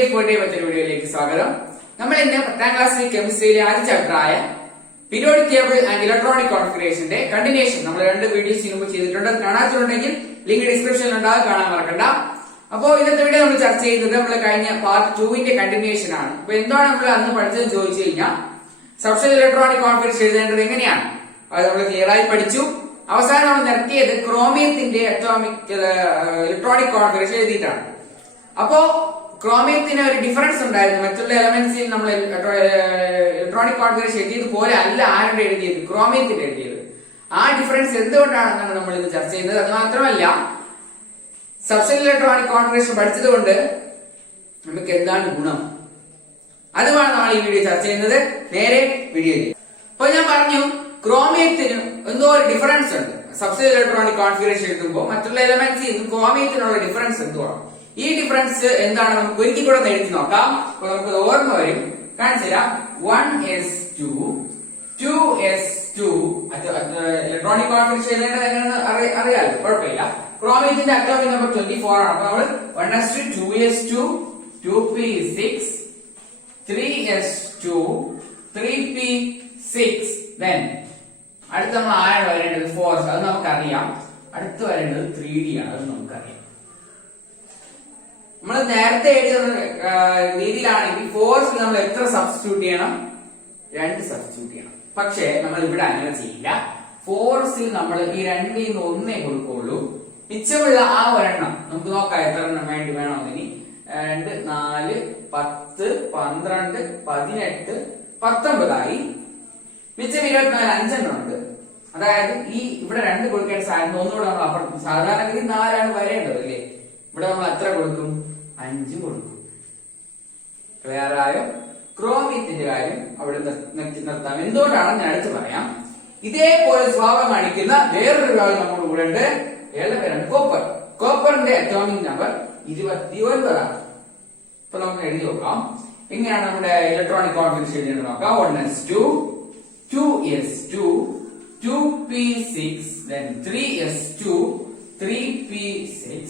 മറ്റൊരു വീഡിയോയിലേക്ക് സ്വാഗതം. നമ്മൾ ഇന്ന് 10ാം ക്ലാസ്സിലെ കെമിസ്ട്രിയിലെ ആദ്യ ചാപ്റ്ററായ പീരിയോഡിക് ടേബിൾ ആൻഡ് ഇലക്ട്രോണിക് കോൺഫിഗറേഷന്റെ കണ്ടിന്യൂഷൻ നമ്മൾ 2 വീഡിയോസ് മുമ്പ് ചെയ്തിട്ടുണ്ട്. കാണാത്തിട്ടുണ്ടെങ്കിൽ ലിങ്ക് ഡിസ്ക്രിപ്ഷനിൽ ഉണ്ടാകും, കാണാൻ മറക്കണ്ട. അപ്പോൾ ഇന്നത്തെ വീഡിയോ നമ്മൾ ചർച്ച ചെയ്യുന്നത് നമ്മൾ കഴിഞ്ഞ പാർട്ട് 2ന്റെ കണ്ടിന്യൂഷൻ ആണ്. അപ്പൊ എന്താണ് നമ്മൾ അന്ന് പഠിച്ചതെന്ന് ചോദിച്ചു കഴിഞ്ഞാൽ സബ്സ്റ്റൻസ് ഇലക്ട്രോണിക് കോൺഫിഗറേഷൻ എഴുതേണ്ടത് എങ്ങനെയാണ് അത് നമ്മൾ ക്ലിയർ ആയി പഠിച്ചു. അവസാനം നമ്മൾ നിർത്തിയത് ക്രോമിയത്തിന്റെ അറ്റോമിക് ഇലക്ട്രോണിക് കോൺഫിഗറേഷൻ എഴുതിയിട്ടാണ്. അപ്പോ ക്രോമിയത്തിന് ഒരു ഡിഫറൻസ് ഉണ്ടായിരുന്നു. മറ്റുള്ള എലമെന്റ്സിൽ നമ്മൾ ഇലക്ട്രോണിക് കോൺഫിഗറേഷൻ എഴുതിയത് പോലെ അല്ല ആരുടെ എഴുതിയത്, ക്രോമിയത്തിന്റെ എഴുതിയത്. ആ ഡിഫറൻസ് എന്തുകൊണ്ടാണെന്നാണ് നമ്മൾ ഇന്ന് ചർച്ച ചെയ്യുന്നത്. അത് മാത്രമല്ല സബ്സ്റ്റൻസ് ഇലക്ട്രോണിക് കോൺഫിഗറേഷൻ പഠിച്ചതുകൊണ്ട് നമുക്ക് എന്താണ് ഗുണം, അതുമാണ് നമ്മൾ ഈ വീഡിയോ ചർച്ച ചെയ്യുന്നത്. നേരെ വീഡിയോയിലേക്ക്. അപ്പൊ ഞാൻ പറഞ്ഞു ക്രോമിയത്തിന് എന്തോ ഒരു ഡിഫറൻസ് ഉണ്ട്. സബ്സ്റ്റൻസ് ഇലക്ട്രോണിക് കോൺഫിഗറേഷൻ എഴുതുമ്പോൾ മറ്റുള്ള എലമെന്റ്സിൽ ക്രോമിയത്തിനുള്ള ഡിഫറൻസ് എന്തുവാണ്, ഈ ഡിഫറൻസ് എന്താണ് നമുക്ക് ഒരിക്കൽ കൂടെ എഴുതി നോക്കാം. അപ്പൊ നമുക്ക് ഓർമ്മ വരും, കാണിച്ചു തരാം. 1s2 2s2 ഇലക്ട്രോണിക് കോൺഫിഗറേഷൻ എഴുതേണ്ടത് എങ്ങനെയാണെന്ന് അറിയാലോ, കുഴപ്പമില്ല. ക്രോമിയത്തിന്റെ അറ്റോമിക് നമ്പർ 24 ആണ്. അപ്പൊ നമ്മൾ 1s2 2s2 2p6 3s2 3p6 then അടുത്ത നമ്മൾ ആരാണ് വരേണ്ടത്, ഫോർസ്. അത് നമുക്കറിയാം. അടുത്ത് വരേണ്ടത് 3d ആണ്, അത് നമുക്കറിയാം. നമ്മൾ നേരത്തെ എഴുതിയ രീതിയിലാണെങ്കിൽ ഫോഴ്സിൽ നമ്മൾ എത്ര സബ്സ്റ്റിറ്റ്യൂട്ട് ചെയ്യണം, 2 സബ്സ്റ്റിറ്റ്യൂട്ട് ചെയ്യണം. പക്ഷേ നമ്മൾ ഇവിടെ അങ്ങനെ ചെയ്യില്ല. ഫോഴ്സിൽ നമ്മൾ ഈ 2ൽ നിന്ന് 1 കൊടുക്കുള്ളൂ. മിച്ചമുള്ള ആ ഒരെണ്ണം നമുക്ക് നോക്കാം എത്ര എണ്ണം വേണമെന്നിനി. 2 4 10 12 18 19 ആയി. മിച്ചം 24, 5 എണ്ണം ഉണ്ട്. അതായത് ഈ ഇവിടെ 2 കൊടുക്കേണ്ട സാധനം ഒന്നുകൂടെ നമ്മൾ അപ്പുറത്ത്, സാധാരണഗതി 4 ആണ് വരേണ്ടത് അല്ലേ. ഇവിടെ നമ്മൾ എത്ര കൊടുക്കും, 5 കൊടുക്കും. ക്ലിയർ ആയോ? ക്രോമിയത്തിന്റെ കാര്യം അവിടെ നിർത്താം. എന്തുകൊണ്ടാണെന്ന് ഞാൻ അടുത്ത് പറയാം. ഇതേപോലെ സ്വഭാവം കാണിക്കുന്ന വേറൊരു ഭാഗം നമ്മുടെ കൂടെ ഉണ്ട്. ഏഴ് പേരാണ് കോപ്പർ. കോപ്പറിന്റെ അറ്റോമിക് നമ്പർ 29 ആണ്. ഇപ്പൊ നമുക്ക് എഴുതി നോക്കാം. എങ്ങനെയാണ് നമ്മുടെ ഇലക്ട്രോണിക് കോൺഫിഗറേഷൻ എഴുതി നോക്കാം. 1s2 2s2 2p6 then 3s2 3p6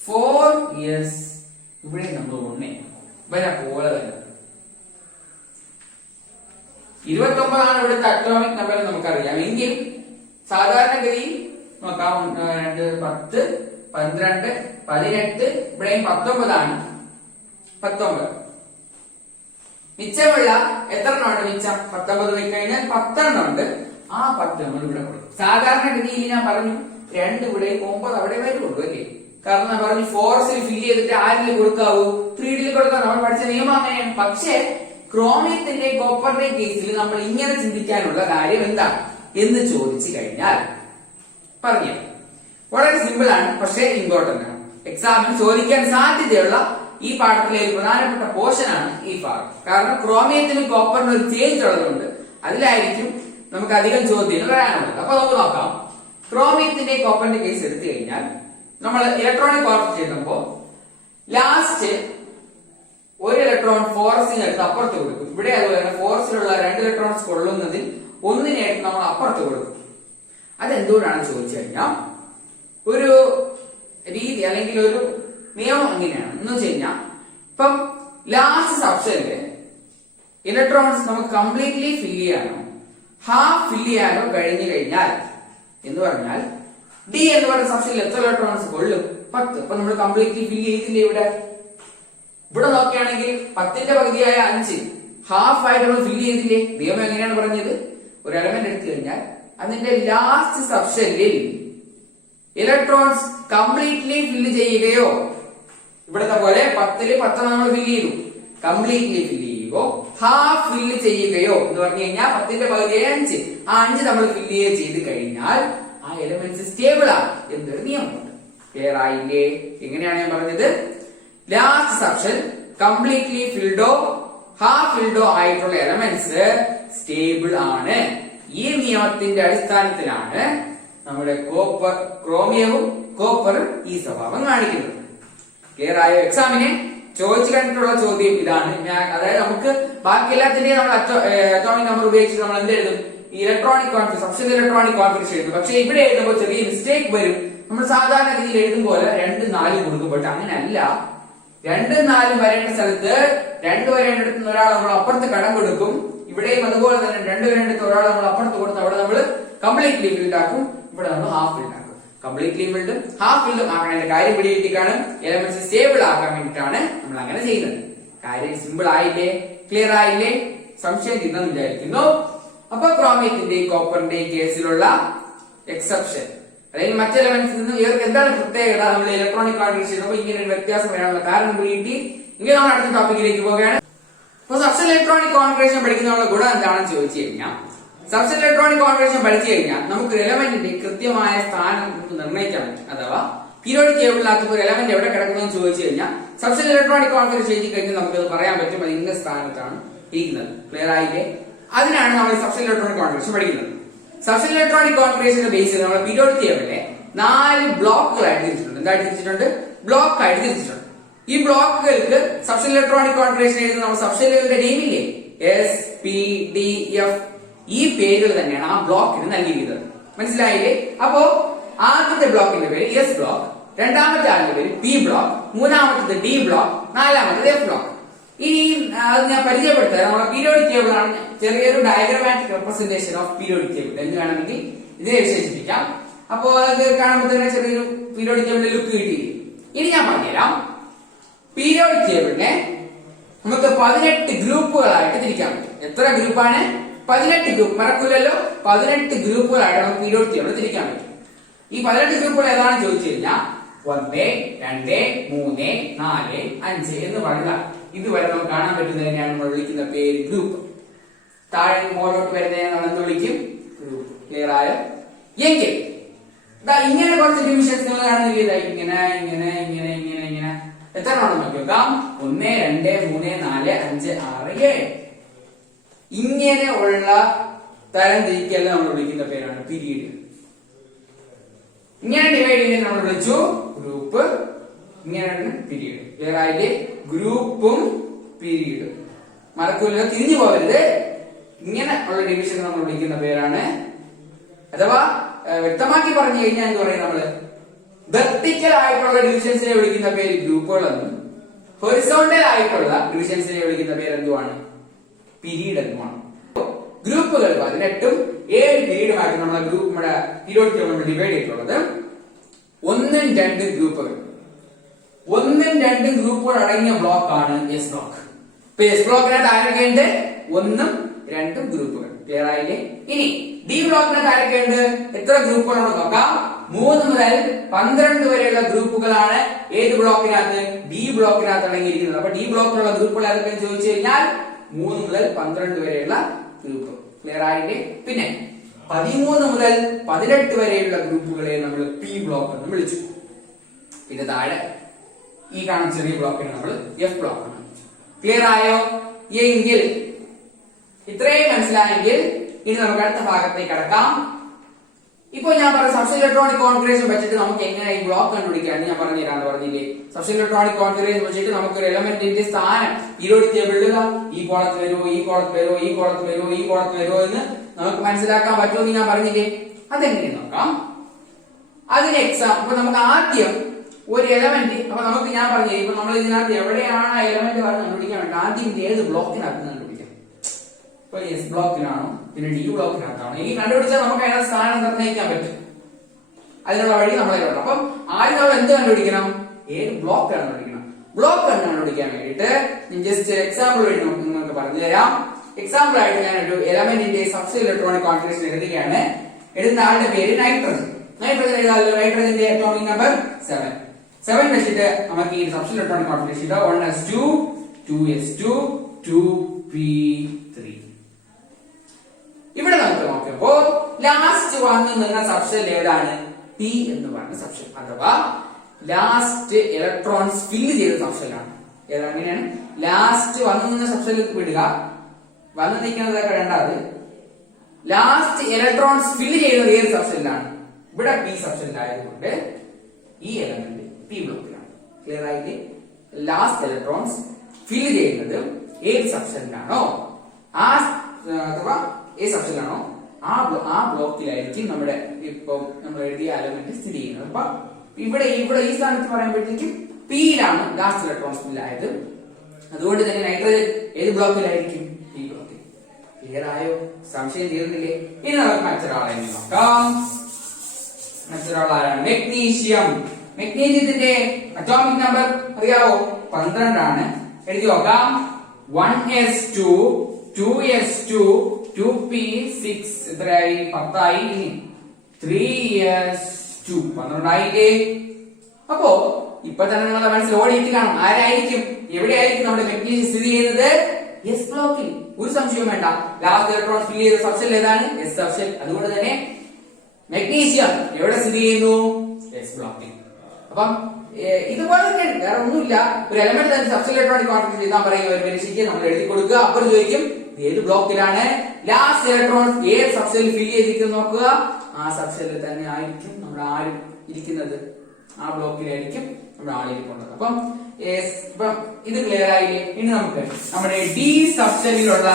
4s ഇവിടെ നമ്മൾ 1 വരെ പോലെ തന്നെ 29 ആണ് ഇവിടുത്തെ അറ്റോമിക് നമ്പർ നമുക്കറിയാം. എങ്കിൽ സാധാരണഗതി നോക്കാം. 2 10 12 18 ഇവിടെയും 19 ആണ്. 19 മിച്ചമുള്ള എത്ര എണ്ണം ഉണ്ട്, മിച്ചം 19 പോയി കഴിഞ്ഞാൽ 10 എണ്ണം ഉണ്ട്. ആ 10 നമ്മൾ ഇവിടെ കൊടുക്കും. സാധാരണഗതിയിൽ ഞാൻ പറഞ്ഞു 2 ഇവിടെ 9 അവിടെ വരുള്ളൂ അല്ലേ. കാരണം ഞാൻ പറഞ്ഞു ഫോർസിൽ ഫില്ല് ചെയ്തിട്ട് ആരിൽ കൊടുക്കാവൂ, 3D കൊടുക്കാം. നമ്മൾ പഠിച്ച നിയമം അങ്ങനെയാണ്. പക്ഷേ ക്രോമിയത്തിന്റെ കോപ്പറിന്റെ കേസിൽ നമ്മൾ ഇങ്ങനെ ചിന്തിക്കാനുള്ള കാര്യം എന്താണ് എന്ന് ചോദിച്ചു കഴിഞ്ഞാൽ പറഞ്ഞു വളരെ സിമ്പിൾ ആണ്, പക്ഷേ ഇമ്പോർട്ടന്റ് ആണ്. എക്സാമിന് ചോദിക്കാൻ സാധ്യതയുള്ള ഈ പാഠത്തിലെ ഒരു പ്രധാനപ്പെട്ട പോർഷൻ ആണ് ഈ ഭാഗം. കാരണം ക്രോമിയത്തിനും കോപ്പറിനും ഒരു ചേഞ്ച് ഉള്ളതുകൊണ്ട് അതിലായിരിക്കും നമുക്ക് അധികം ചോദ്യങ്ങൾ വരാനുള്ളത്. അപ്പൊ നമുക്ക് നോക്കാം. ക്രോമിയത്തിന്റെ കോപ്പറിന്റെ കേസ് എടുത്തു കഴിഞ്ഞാൽ നമ്മൾ ഇലക്ട്രോണിക് കോൺഫിഗറേഷൻ ചെയ്യുമ്പോൾ ലാസ്റ്റ് ഒരു ഇലക്ട്രോൺ ഫോർസിന് എടുത്ത് അപ്പുറത്ത് കൊടുക്കും. ഇവിടെ അതുപോലെ ഫോർസിലുള്ള 2 ഇലക്ട്രോൺസ് കൊള്ളുന്നതിൽ ഒന്നിനെ എടുത്ത് നമ്മൾ അപ്പുറത്ത് കൊടുക്കും. അതെന്തുകൊണ്ടാണെന്ന് ചോദിച്ചു കഴിഞ്ഞാൽ ഒരു രീതി അല്ലെങ്കിൽ ഒരു നിയമം എങ്ങനെയാണ് എന്ന് വെച്ച് കഴിഞ്ഞാൽ, ഇപ്പം ലാസ്റ്റ് സബ്സ്റ്റൻസില് ഇലക്ട്രോൺസ് നമുക്ക് കംപ്ലീറ്റ്ലി ഫില്ല് ചെയ്യാനോ ഹാഫ് ഫില്ല് ചെയ്യാനോ കഴിഞ്ഞു കഴിഞ്ഞാൽ എന്ന് പറഞ്ഞാൽ ഡി എന്ന് പറയുന്ന സബ്സ്റ്റൻസിൽ എത്ര ഇലക്ട്രോൺസ് കൊള്ളും, 10. അപ്പൊ നമ്മൾ കംപ്ലീറ്റ്ലി ഫില്ല് ചെയ്തില്ലേ. ഇവിടെ നോക്കുകയാണെങ്കിൽ 10ന്റെ പകുതിയായ 5 ഹാഫ് ആയിട്ട് നമ്മൾ ഫില്ല് ചെയ്തില്ലേ. നിയമം എങ്ങനെയാണ് പറഞ്ഞത്, ഒരു എലമെന്റ് എടുത്തു കഴിഞ്ഞാൽ അതിന്റെ ലാസ്റ്റ് സബ്സ്റ്റൻസിൽ ഇലക്ട്രോൺസ് കംപ്ലീറ്റ്ലി ഫില്ല് ചെയ്യുകയോ, ഇവിടത്തെ പോലെ 10ൽ 10 നമ്മൾ ഫില്ല് ചെയ്തു, കംപ്ലീറ്റ്ലി ഫില്ല് ചെയ്യുകയോ ഹാഫ് ഫില്ല് ചെയ്യുകയോ എന്ന് പറഞ്ഞു കഴിഞ്ഞാൽ 10ന്റെ പകുതിയായ 5, ആ 5 നമ്മൾ ഫില്ല് ചെയ്ത് കഴിഞ്ഞാൽ ആ എലമെന്റ്സ് സ്റ്റേബിൾ ആണ് എന്നൊരു നിയമമുണ്ട്. ക്ലിയർ ആയില്ലേ? എങ്ങനെയാണ് ഞാൻ പറഞ്ഞത്, ലാസ്റ്റ് സബ്സ്റ്റൻസ് കംപ്ലീറ്റ്ലി ഫിൽഡോ ഹാഫ് ഫിൽഡോ ആയിട്ടുള്ള എലമെന്റ്സ് സ്റ്റേബിൾ ആണ്. ഈ നിയമത്തിന്റെ അടിസ്ഥാനത്തിലാണ് നമ്മുടെ ക്രോമിയവും കോപ്പറും ഈ സ്വഭാവം കാണിക്കുന്നത്. ക്ലിയർ ആയോ? എക്സാമിന് ചോദിച്ചു കണ്ടിട്ടുള്ള ചോദ്യം ഇതാണ്. അതായത് നമുക്ക് ബാക്കി എല്ലാത്തിന്റെയും നമ്മൾ അറ്റോമിക് നമ്പർ ഉപയോഗിച്ച് നമ്മൾ എന്ത് എഴുതും, electronic configuration, substance electronic configuration എഴുതും. പക്ഷെ ഇവിടെ എഴുതുമ്പോൾ ചെറിയ മിസ്റ്റേക്ക് വരും. നമ്മൾ സാധാരണ രീതിയിൽ എഴുതുമ്പോൾ 2 4 കൊടുക്കും. ബട്ട് അങ്ങനെയല്ല. 2 4 വരേണ്ട സ്ഥലത്ത് 2 വരേണ്ടടുത്ത് ഒരാൾ നമ്മൾ അപ്പുറത്ത് കടം കൊടുക്കും. ഇവിടെയും അതുപോലെ തന്നെ 2 വരേണ്ടടുത്ത് ഒരാൾ നമ്മൾ അപ്പുറത്ത് കൊടുത്ത് അവിടെ നമ്മൾ കംപ്ലീറ്റ്ലി ഫിൽഡ് ആക്കും. ഇവിടെ നമ്മൾ ഹാഫ് ഫിൽഡ് ആക്കും. കംപ്ലീറ്റ്ലി ഫിൽഡും ഹാഫ് ഫിൽഡും ആക്കണ കാര്യം പിടികിട്ടിക്കാണ്. എലമെന്റ്സ് സ്റ്റേബിൾ ആക്കാൻ വേണ്ടിയിട്ടാണ് നമ്മൾ അങ്ങനെ ചെയ്യുന്നത്. കാര്യം സിമ്പിൾ ആയില്ലേ? ക്ലിയർ ആയില്ലേ? സംശയം തീർന്നെന്ന് വിചാരിക്കുന്നു. അപ്പൊ ക്രോമിയത്തിന്റെയും കോപ്പറിന്റെയും കേസിലുള്ള എക്സെപ്ഷൻ അല്ലെങ്കിൽ മറ്റ് എലമെന്റ്സിൽ നിന്ന് ഇവർക്ക് എന്താണ് പ്രത്യേകത? നമ്മൾ ഇലക്ട്രോണിക് കോൺഫിഗറേഷൻ ചെയ്യുമ്പോൾ ഇങ്ങനെ ഒരു വ്യത്യാസം വരാനുള്ള കാരണം പിടികിട്ടി. ഇങ്ങനെ നമ്മൾ അടുത്ത ടോപ്പിക്കിലേക്ക് പോവുകയാണ്. അപ്പൊ സബ്സ്റ്റൻസ് ഇലക്ട്രോണിക് കോൺഫിഗറേഷൻ പഠിക്കുന്നതിനുള്ള ഗുണം എന്താണെന്ന് ചോദിച്ചു കഴിഞ്ഞാൽ, സബ്സ്റ്റൻസ് ഇലക്ട്രോണിക് കോൺഫിഗറേഷൻ പഠിച്ചു കഴിഞ്ഞാൽ നമുക്ക് എലമെന്റിന്റെ കൃത്യമായ സ്ഥാനം നമുക്ക് നിർണ്ണയിക്കാൻ പറ്റും. അഥവാ പീരിയോഡിക് ടേബിളിനകത്ത് ഒരു എലമെന്റ് എവിടെ കിടക്കുന്നതെന്ന് ചോദിച്ചു കഴിഞ്ഞാൽ സബ്സ്റ്റൻസ് ഇലക്ട്രോണിക് കോൺഫിഗറേഷൻ എഴുതി കഴിഞ്ഞാൽ നമുക്കത് പറയാൻ പറ്റും. അത് ഇന്ന സ്ഥാനത്താണ് ഇരിക്കുന്നത്. ക്ലിയർ ആയില്ലേ? അതിനാണ് നമ്മൾ സബ്സ്റ്റൻസ് ഇലക്ട്രോണിക് കോൺഫിഗറേഷൻ പഠിക്കുന്നത്. സബ്സ്റ്റൻസ് ഇലക്ട്രോണിക് കോൺഫിഗറേഷന്റെ ബേസിൽ നമ്മൾ പീരിയോഡിക് ടേബിളിലെ 4 ബ്ലോക്കുകളായിട്ട് തിരിച്ചിട്ടുണ്ട്. എന്തായിട്ട് തിരിച്ചിട്ടുണ്ട്? ബ്ലോക്ക് ആയിട്ട് തിരിച്ചിട്ടുണ്ട്. ഈ ബ്ലോക്കുകൾക്ക് സബ്സ്റ്റൻസ് ഇലക്ട്രോണിക് കോൺഫിഗറേഷൻ എഴുതുന്ന നമ്മൾ സബ്സ്റ്റൻസുകളുടെ നെയിമില്ലേ, എസ് പി ഡി എഫ്, ഈ പേരുകൾ തന്നെയാണ് ആ ബ്ലോക്കിന് നൽകിയിരിക്കുന്നത്. മനസ്സിലായില്ലേ? അപ്പോ ആദ്യത്തെ ബ്ലോക്കിന്റെ പേര് എസ് ബ്ലോക്ക്, രണ്ടാമത്തെ ആളിന്റെ പേര് പി ബ്ലോക്ക്, മൂന്നാമത്തത് ഡി ബ്ലോക്ക്, നാലാമത്തത് എഫ് ബ്ലോക്ക്. ഇനി അത് ഞാൻ പരിചയപ്പെടുത്താം. നമ്മുടെ പീരിയോഡിക് ടേബിൾ ആണ് ചെറിയൊരു diagrammatic representation of periodic table എന്ന് വേണമെങ്കിൽ ഇതിനെ വിശേഷിപ്പിക്കാം. അപ്പോ അത് കാണുമ്പോൾ തന്നെ ചെറിയൊരു പീരിയോഡിക് ടേബിളിന്റെ ലുക്ക് കിട്ടി. ഇനി ഞാൻ പറഞ്ഞുതരാം. പീരിയോഡിക് ടേബിളിനെ നമുക്ക് 18 ഗ്രൂപ്പുകളായിട്ട് തിരിക്കാൻ പറ്റും. എത്ര ഗ്രൂപ്പാണ്? 18 ഗ്രൂപ്പ്. മറക്കൂലല്ലോ, 18 ഗ്രൂപ്പുകളായിട്ട് നമുക്ക് പീരിയോഡിക് ടേബിൾ തിരിക്കാൻ പറ്റും. ഈ 18 ഗ്രൂപ്പുകൾ ഏതാണെന്ന് ചോദിച്ചു കഴിഞ്ഞാൽ 1 2 3 4 5 എന്ന് പറയുക ഇതുവരെ നമുക്ക് കാണാൻ പറ്റുന്നതിനെയാണ് നമ്മൾ വിളിക്കുന്ന പേര് ഗ്രൂപ്പ്. താഴെ മുകളിലോട്ട് വരുന്നതിനെ നമ്മൾ എന്ത് വിളിക്കും? ഗ്രൂപ്പ്. ക്ലിയർ ആയോ? എങ്കിൽ ഇങ്ങനെ കുറച്ച് ഡിവിഷൻസ് നിങ്ങൾ കാണുന്നില്ല. ഇങ്ങനെ ഇങ്ങനെ ഇങ്ങനെ ഇങ്ങനെ ഇങ്ങനെ എത്ര ആണെന്ന് നോക്കി നോക്കാം. 1 2 3 4 5 6 7 ഇങ്ങനെ ഉള്ള തരം തിരിക്കൽ നമ്മൾ വിളിക്കുന്ന പേരാണ് പീരീഡ്. ഇങ്ങനെ ഡിവൈഡ് ചെയ്യുന്നത് നമ്മൾ വിളിച്ചു ഗ്രൂപ്പ്. ഇങ്ങനെയാണ് പീരീഡ്. ക്ലിയർ ആയിട്ട്? ഗ്രൂപ്പും പീരീഡും മറക്കൂല, തിരിഞ്ഞു പോകരുത്. ഇങ്ങനെ ഉള്ള ഡിവിഷൻ നമ്മൾ വിളിക്കുന്ന പേരാണ്, അഥവാ വ്യക്തമാക്കി പറഞ്ഞു കഴിഞ്ഞാൽ എന്ന് പറയും നമ്മള് വെർട്ടിക്കൽ ആയിട്ടുള്ള ഡിവിഷൻസിനെ വിളിക്കുന്ന പേര് ഗ്രൂപ്പുകളെന്നും ഹൊറിസോണ്ടൽ ആയിട്ടുള്ള ഡിവിഷൻസിനെ വിളിക്കുന്ന പേര് എന്തുമാണ്? പീരീഡ് എന്നുമാണ്. ഗ്രൂപ്പുകൾ 18ഉം 7 പീരീഡുമായിട്ട് നമ്മുടെ പീരിയോഡിക് ടേബിൾ ഡിവൈഡ് ചെയ്തിട്ടുള്ളത് 1ഉം 2ഉം ഗ്രൂപ്പുകൾ. 1ഉം 2ഉം ഗ്രൂപ്പുകൾ അടങ്ങിയ ബ്ലോക്കാണ് എസ് ബ്ലോക്ക്. ഇപ്പൊ എസ് ബ്ലോക്കിനകത്ത് ആരൊക്കെയുണ്ട്? 1ഉം 2ഉം ഗ്രൂപ്പുകൾ. ക്ലിയർ ആയില്ലേ? ഇനി ഡി ബ്ലോക്കിനകത്ത് ആരൊക്കെയുണ്ട്? എത്ര ഗ്രൂപ്പുകളാണ് നോക്കാം. 3 മുതൽ 12 വരെയുള്ള ഗ്രൂപ്പുകളാണ് ഏത് ബ്ലോക്കിനകത്ത്? ഡി ബ്ലോക്കിനകത്ത് അടങ്ങിയിരിക്കുന്നത്. അപ്പൊ ഡി ബ്ലോക്കിലുള്ള ഗ്രൂപ്പുകൾ ഏതൊക്കെയെന്ന് ചോദിച്ചു കഴിഞ്ഞാൽ 3 മുതൽ 12 വരെയുള്ള ഗ്രൂപ്പ്. ക്ലിയർ ആയില്ലേ? പിന്നെ 13 മുതൽ 18 വരെയുള്ള ഗ്രൂപ്പുകളെ നമ്മൾ പി ബ്ലോക്ക് എന്ന് വിളിച്ചു. പിന്നെ താഴെ ഈ കാണുന്ന ചെറിയ ബ്ലോക്കിനെ നമ്മൾ എഫ് ബ്ലോക്ക് എന്ന് വിളിച്ചു. ക്ലിയർ ആയോ? എങ്കിൽ ഇത്രയും മനസ്സിലായെങ്കിൽ ഇനി നമുക്ക് അടുത്ത ഭാഗത്തേക്ക് കടക്കാം. ഇപ്പൊ ഞാൻ പറഞ്ഞ സബ്സ്റ്റൻസ് ഇലക്ട്രോണിക് കോൺഫിഗറേഷൻ വെച്ചിട്ട് നമുക്ക് എങ്ങനെ ഈ ബ്ലോക്ക് കണ്ടുപിടിക്കാന്ന് ഞാൻ പറഞ്ഞുതരാന്ന് പറഞ്ഞില്ലേ. സബ്സ്റ്റൻസ് ഇലക്ട്രോണിക് കോൺഫിഗറേഷൻ വെച്ചിട്ട് നമുക്ക് ഒരു എലമെന്റിന്റെ സ്ഥാനം പീരിയോഡിക് ടേബിളിൽ ഈ കോളത്തിൽ വരുമോ, ഈ കോളത്തിൽ വരുമോ, ഈ കോളത്തിൽ വരുമോ, ഈ കോളത്തിൽ വരുമോ എന്ന് നമുക്ക് മനസ്സിലാക്കാൻ പറ്റുമെന്ന് ഞാൻ പറഞ്ഞില്ലേ. അതെങ്ങനെ നോക്കാം. അതിന് ഇപ്പൊ നമുക്ക് ആദ്യം ഒരു എലമെന്റ്, അപ്പൊ നമുക്ക് ഞാൻ പറഞ്ഞു ഇപ്പൊ നമ്മൾ ഇതിനകത്ത് എവിടെയാണ് ആ എലമെന്റ് കണ്ടുപിടിക്കാൻ വേണ്ടി ആദ്യം ഏത് ബ്ലോക്കിനകത്ത് കണ്ടുപിടിക്കാം. ഇപ്പൊ എസ് ബ്ലോക്കിനാണോ പിന്നെ ഡി ബ്ലോക്കിനകത്താണോ ഈ കണ്ടുപിടിച്ചാൽ നമുക്ക് അതിനകത്ത് സ്ഥാനം നിർണ്ണയിക്കാൻ പറ്റും. അതിനുള്ള വഴി നമ്മളെ കാണാം. അപ്പം ആദ്യം നമ്മൾ എന്ത് കണ്ടുപിടിക്കണം? ഏത് ബ്ലോക്ക് കണ്ടുപിടിക്കണം. ബ്ലോക്ക് കണ്ടുപിടിക്കാൻ വേണ്ടിയിട്ട് ജസ്റ്റ് എക്സാമ്പിൾ വഴി നിങ്ങൾക്ക് പറഞ്ഞു തരാം. എക്സാമ്പിൾ ആയിട്ട് ഞാൻ ഒരു എലമെന്റിന്റെ സബ്സ്റ്റൻസ് ഇലക്ട്രോണിക് കോൺഫിഗറേഷൻ എഴുതുകയാണ്. എഴുതുന്ന ആളുടെ പേര് നൈട്രജൻ. നൈട്രജൻ എഴുതാമല്ലോ. നൈട്രജന്റെ അറ്റോമിക് നമ്പർ 7 വെച്ചിട്ട് നമുക്ക് ഈ substance electronic configuration 1s2 2s2 2p3. ഇവിടെ നമുക്ക് നോക്കിയപ്പോ ലാസ്റ്റ് വന്നു നിന്ന സബ്സ്റ്റൻസ് ഏതാണ്? പി എന്ന് പറഞ്ഞ സബ്സ്റ്റൻസ്, അഥവാ ലാസ്റ്റ് ഇലക്ട്രോൺസ് ഫില്ല് ചെയ്ത സബ്സ്റ്റൻസ് ആണ്. ഏതങ്ങനെയാണ്? ലാസ്റ്റ് വന്നു നിന്ന സബ്സ്റ്റൻസ് വിടുക, വന്നു നിൽക്കുന്നതൊക്കെ രണ്ടാമത്. ലാസ്റ്റ് ഇലക്ട്രോൺസ് ഫില്ല് ചെയ്യുന്നത് ഏത് സബ്സ്റ്റൻസിലാണ്? ഇവിടെ പി സബ്സ്റ്റൻസ് ആയതുകൊണ്ട് ഈ എലമെന്റ് പി ബ്ലോക്കിലാണ്. ക്ലിയർ ആയിട്ട്? ലാസ്റ്റ് ഇലക്ട്രോൺസ് ഫില്ല് ചെയ്യുന്നത് ഏത് സബ്സ്റ്റൻസിലാണോ അഥവാ ഏത് സബ്സ്റ്റൻസിലാണോ ആ ബ്ലോക്കിലായിരിക്കും നമ്മുടെ ഇപ്പൊ നമ്മൾ എഴുതിയ എലമെന്റ് സ്ഥിതി ചെയ്യുന്നത്. അപ്പൊ ഇവിടെ ഈ സ്ഥാനത്ത് പറയുമ്പോഴത്തേക്കും പിയിലാണ് ലാസ്റ്റ് ഇലക്ട്രോൺ സ്പിൽ ആയത്. അതുകൊണ്ട് തന്നെ നൈട്രജൻ ഏത് ബ്ലോക്കിലായിരിക്കും? പി ബ്ലോക്കിൽ. ക്ലിയർ ആയോ? സംശയം തീർന്നില്ലേ? ഇനി നമുക്ക് മറ്റൊരാളെ നോക്കാം. മറ്റൊരാളാരാണ്? മെഗ്നീഷ്യം. മെഗ്നീഷ്യത്തിന്റെ അറ്റോമിക് നമ്പർ അറിയാവോ? 12 ആണ്. എഴുതി നോക്കാം. 1s2 2s2 2p6 എത്രയായി? 10 ആയി. ഇനി 3s2 12 ആയില്ലേ? അപ്പോ ഇപ്പൊ തന്നെ നിങ്ങളുടെ മനസ്സിൽ ഓടിയിട്ട് കാണും ആരായിരിക്കും, എവിടെയായിരിക്കും നമ്മുടെ മെഗ്നീഷ്യം സ്ഥിതി ചെയ്യുന്നത്? എസ് ബ്ലോക്കിൽ. ഒരു സംശയവും വേണ്ട. ലാസ്റ്റ് ഇലക്ട്രോൺ ഫിൽ ചെയ്ത സബ്ഷെൽ ഏതാണ്? S subshell. അതുകൊണ്ട് തന്നെ മെഗ്നീഷ്യം എവിടെ സ്ഥിതി ചെയ്യുന്നു? എസ് ബ്ലോക്കിൽ. അപ്പം ഇതുപോലെ തന്നെ വേറെ ഒന്നുമില്ല. ഒരു എലമെന്റ് തന്നെ സബ്ഷെൽ ഇലക്ട്രോണിക് കോൺഫിഗറേഷൻ ചെയ്താൽ പറയുക, ഒരു പരീക്ഷയ്ക്ക് നമ്മൾ എഴുതി കൊടുക്കുക. അപ്പോൾ ചോദിക്കും ഏത് ബ്ലോക്കിലാണ് ലാസ്റ്റ് ഇലക്ട്രോൺ ഏത് സബ്ഷെൽ ഫിൽ ചെയ്തിരിക്കുന്നു നോക്കുക. ആ സബ്ഷെല്ലിൽ തന്നെ ആയിരിക്കും നമ്മുടെ ആര് ഇരിക്കുന്നത്. ആ ബ്ലോക്കിലായിരിക്കും നമ്മുടെ ആളിരിക്കുന്നത്. അപ്പം ഇത് ക്ലിയർ ആയില്ലേ? ഇനി നമുക്ക് നമ്മുടെ ഡി സബ്ഷെല്ലിലുള്ള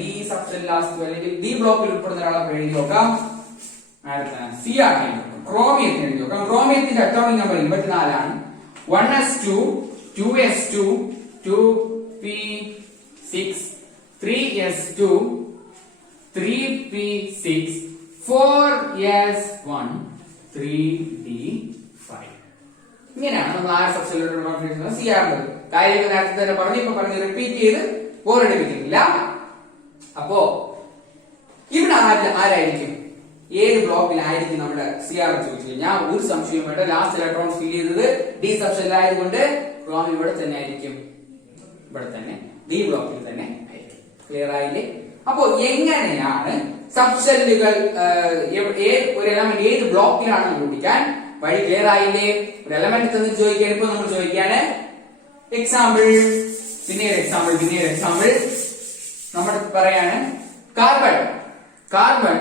ഡി സബ്ഷെൽ ലാസ്റ്റ് അല്ലെങ്കിൽ ഡി ബ്ലോക്കിൽ ഉൾപ്പെടുന്ന ഒരാളെ എഴുതി നോക്കാം. സി ആണ്. ക്രോമിയത്തിന് എഴുതി നോക്കാം. ക്രോമിയത്തിന്റെ അറ്റോമിക് നമ്പർ 24 ആണ്. 1s2 2s2 2p6 3s2 3p6 4s1 3d5. ഇങ്ങനെയാണ് നമ്മൾ ആർ സബ്ഷെല്ലിലുള്ള കോൺഫിഗറേഷൻ ചെയ്യാറുള്ളത്. കാര്യങ്ങൾ നേരത്തെ തന്നെ പറഞ്ഞ് റിപ്പീറ്റ് ചെയ്ത് ബോറടിപ്പിക്കുന്നില്ല. അപ്പോ ഇവിടെ ആരായിരിക്കും, ഏത് ബ്ലോക്കിലായിരിക്കും നമ്മുടെ സിആർ ചോദിച്ചു കഴിഞ്ഞാൽ ഒരു സംശയവും വേണ്ട. ലാസ്റ്റ് ഇലക്ട്രോൺ ഫിൽ ചെയ്തത് ഡി സബ്ഷെല്ലായതുകൊണ്ട് ക്രോമിയം ഇവിടെ തന്നെ ആയിരിക്കും. ഇവിടെ തന്നെ ഡി ബ്ലോക്കിൽ തന്നെ ആയിരിക്കും. ക്ലിയർ ആയില്ലേ? അപ്പോ എങ്ങനെയാണ് സബ്ഷെല്ലുകൾ ഒരു എലമെന്റ് ഏത് ബ്ലോക്കിലാണ് കണ്ടുപിടിക്കാൻ വഴി? ക്ലിയർ ആയില്ലേ? ഒരു എലമെന്റ് തന്നിട്ട് ചോദിക്കാൻ ഇപ്പൊ നമ്മൾ ചോദിക്കാണ് എക്സാമ്പിൾ, പിന്നീട് എക്സാമ്പിൾ നമ്മൾ പറയാണ് കാർബൺ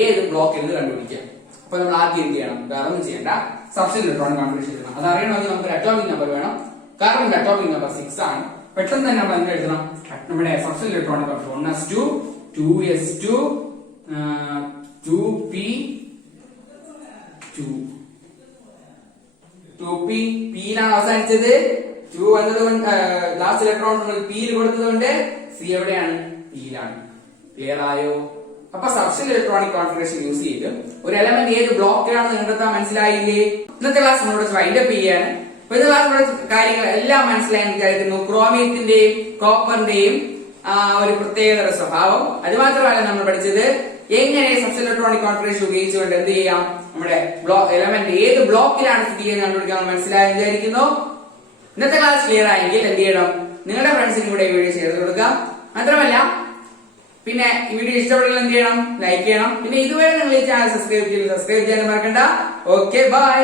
ഏത് ബ്ലോക്കിൽ നിന്ന് കണ്ടുപിടിക്കാം. അപ്പൊ നമ്മൾ ആദ്യം എന്ത് ചെയ്യണം? വേറൊന്നും ചെയ്യണ്ട, സബ്ഷെൽ ഇലക്ട്രോൺ കണ്ടുപിടിച്ച് എഴുതണം. അത് അറിയണമെങ്കിൽ നമുക്ക് അറ്റോമിക് നമ്പർ വേണം. കാർബണിന്റെ അറ്റോമിക് നമ്പർ 6 ആണ്. പെട്ടെന്ന് തന്നെ നമ്മൾ എന്ത് എഴുതണം? നമ്മുടെ subshell electron number 1s2 2s2 2p പിയിലാണ് അവസാനിച്ചത്. 2 വന്നതുകൊണ്ട് ലാസ്റ്റ് ഇലക്ട്രോൺ പിയിൽ കൊടുത്തതുകൊണ്ട് സി എവിടെയാണ്? പിയിലാണ്. ക്ലിയർ ആയോ? അപ്പൊ സബ്ഷെൽ ഇലക്ട്രോണിക് കോൺഫിഗറേഷൻ യൂസ് ചെയ്ത് ഒരു എലമെന്റ് ഏത് ബ്ലോക്കിലാണെന്ന് കണ്ടെത്താൻ മനസ്സിലായില്ലേ? ഇന്നത്തെ ക്ലാസ് നമ്മളോട് വൈൻഡപ്പ് ചെയ്യാണ്. അപ്പൊ ഇന്നത്തെ ക്ലാസ് കാര്യങ്ങൾ എല്ലാം മനസ്സിലായെന്ന് വിചാരിക്കുന്നു. ക്രോമിയത്തിന്റെയും കോപ്പറിന്റെയും ഒരു പ്രത്യേകതര സ്വഭാവം. അത് മാത്രമല്ല നമ്മൾ പഠിച്ചത് എങ്ങനെ സബ്ഷെൽ ഇലക്ട്രോണിക് കോൺഫിഗറേഷൻ ഉപയോഗിച്ചുകൊണ്ട് എന്ത് ചെയ്യാം, നമ്മുടെ എലമെന്റ് ഏത് ബ്ലോക്കിലാണ് സ്ഥിതി ചെയ്യുന്നത് കണ്ടുപിടിക്കാൻ മനസ്സിലായെന്ന് വിചാരിക്കുന്നു. ഇന്നത്തെ ക്ലാസ് ക്ലിയർ ആയെങ്കിൽ എന്ത് ചെയ്യണം? നിങ്ങളുടെ ഫ്രണ്ട്സിനും കൂടെ ഈ വീഡിയോ ഷെയർ ചെയ്ത് കൊടുക്കാം. മാത്രമല്ല പിന്നെ ഈ വീഡിയോ ഇഷ്ടപ്പെട്ടാൽ എന്ത് ചെയ്യണം? ലൈക്ക് ചെയ്യണം. പിന്നെ ഇതുവരെ നിങ്ങൾ ഈ ചാനൽ സബ്സ്ക്രൈബ് ചെയ്യാൻ മറക്കണ്ട. Okay, by.